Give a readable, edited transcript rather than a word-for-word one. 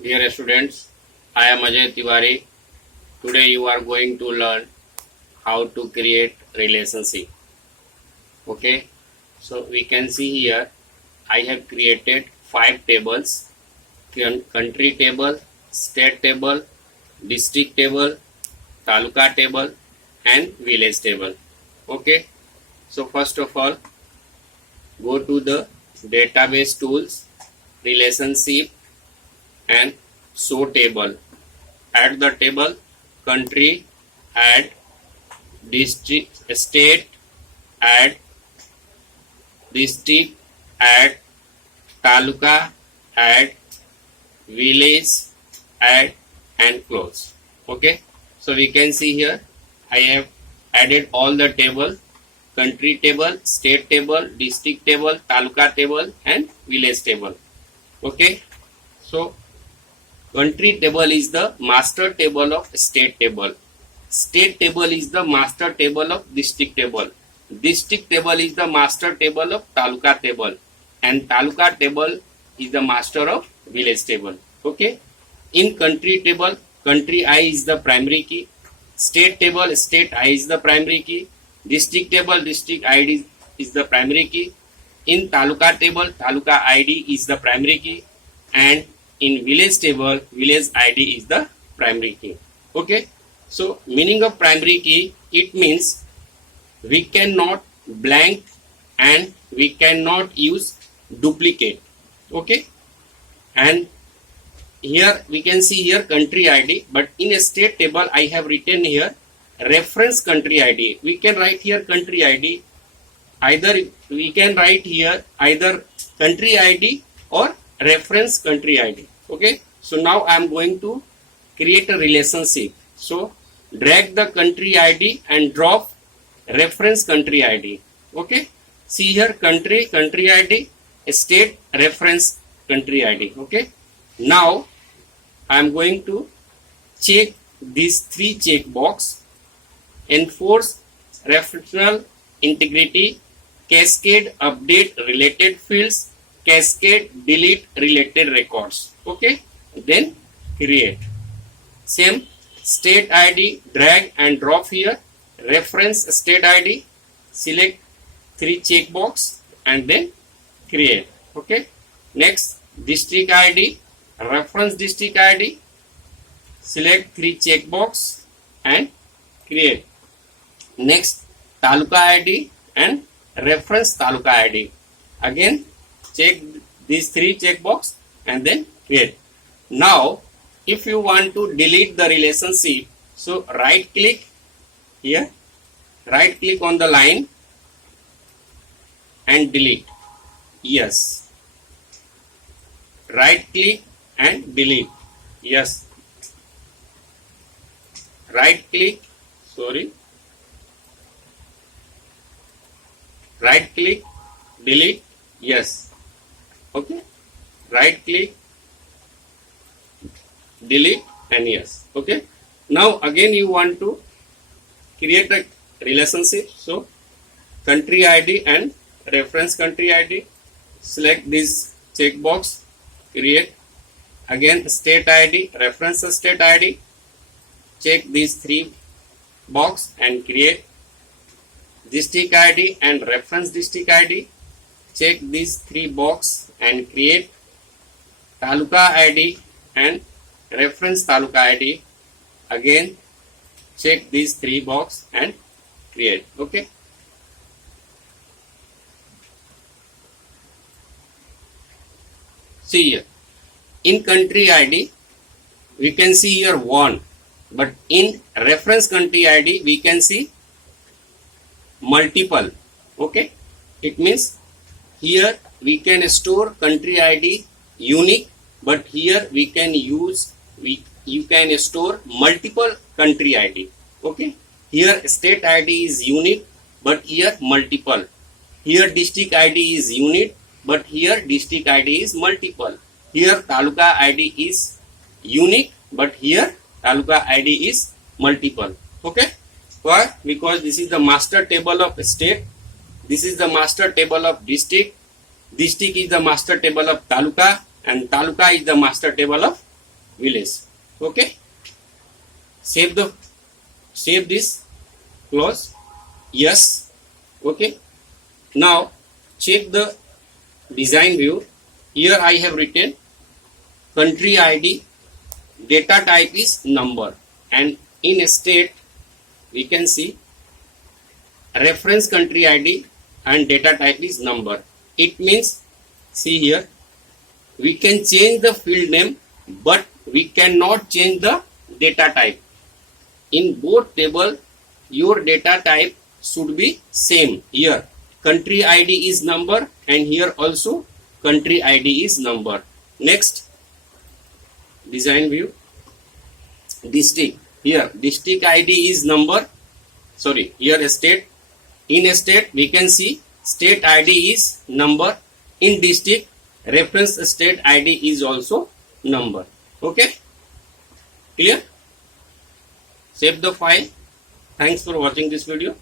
Dear students, I am Ajay Tiwari. Today you are going to learn how to create relationship. Okay, so we can see here I have created 5 tables: country table, state table, district table, taluka table, and village table. Okay, so first of all, go to the database tools, relationship, and show table. Add the table country, add district, state, add district, add taluka, add village, add, and close. Okay, so we can see here I have added all the table: country table, state table, district table, taluka table, and village table. Okay, so country table is the master table of state table. State table is the master table of district table. District table is the master table of taluka table. And taluka table is the master of village table. Okay. In country table, country I is the primary key. State table, state I is the primary key. District table, district ID is the primary key. In taluka table, taluka ID is the primary key. And in village table, village ID is the primary key. Okay, so meaning of primary key, it means we cannot blank and we cannot use duplicate. Okay, and here we can see here country ID, but in a state table I have written here reference country ID. We can write here country ID, either we can write here either country ID or reference country ID. Okay, so now I am going to create a relationship. So drag the country ID and drop reference country ID. Okay, see here country ID, state, reference country ID. Okay, now I am going to check these 3 check box: enforce referential integrity, cascade update related fields, cascade delete related records. Okay, then create. Same state ID, drag and drop here, reference state ID, select 3 checkbox and then create. Okay, next district ID, reference district ID, select 3 checkbox and create. Next taluka ID and reference taluka ID, again check these 3 checkbox and then create. Now if you want to delete the relationship, so right click here, right click on the line and delete. Yes, right click and delete. Yes, right click, right click, delete. Yes, okay, right click, delete, and yes. Okay, now again you want to create a relationship. So country ID and reference country ID, select this checkbox, create. Again state ID, reference state ID, check these 3 box and create. District ID and reference district ID, check these 3 box and create. Taluka ID and reference taluka ID, again check these 3 box and create. Okay, see here in country ID we can see here 1, but in reference country ID we can see multiple. Okay, it means here we can store country ID unique, but here we can use you can store multiple country ID. Okay, here state ID is unique, but here multiple. Here district ID is unique, but here district ID is multiple. Here taluka ID is unique, but here taluka ID is multiple. Okay, why? Because this is the master table of state, this is the master table of district, district is the master table of taluka, and taluka is the master table of village. Okay, save this, close. Yes. Okay, now check the design view. Here I have written country ID, data type is number, and in state we can see reference country ID and data type is number. It means, see here, we can change the field name but we cannot change the data type. In both table your data type should be same. Here country ID is number and here also country ID is number. Next, design view, district. Here district ID is number, sorry, here state. In state we can see state ID is number. In district reference state ID is also number. Okay, clear? Save the file. Thanks for watching this video.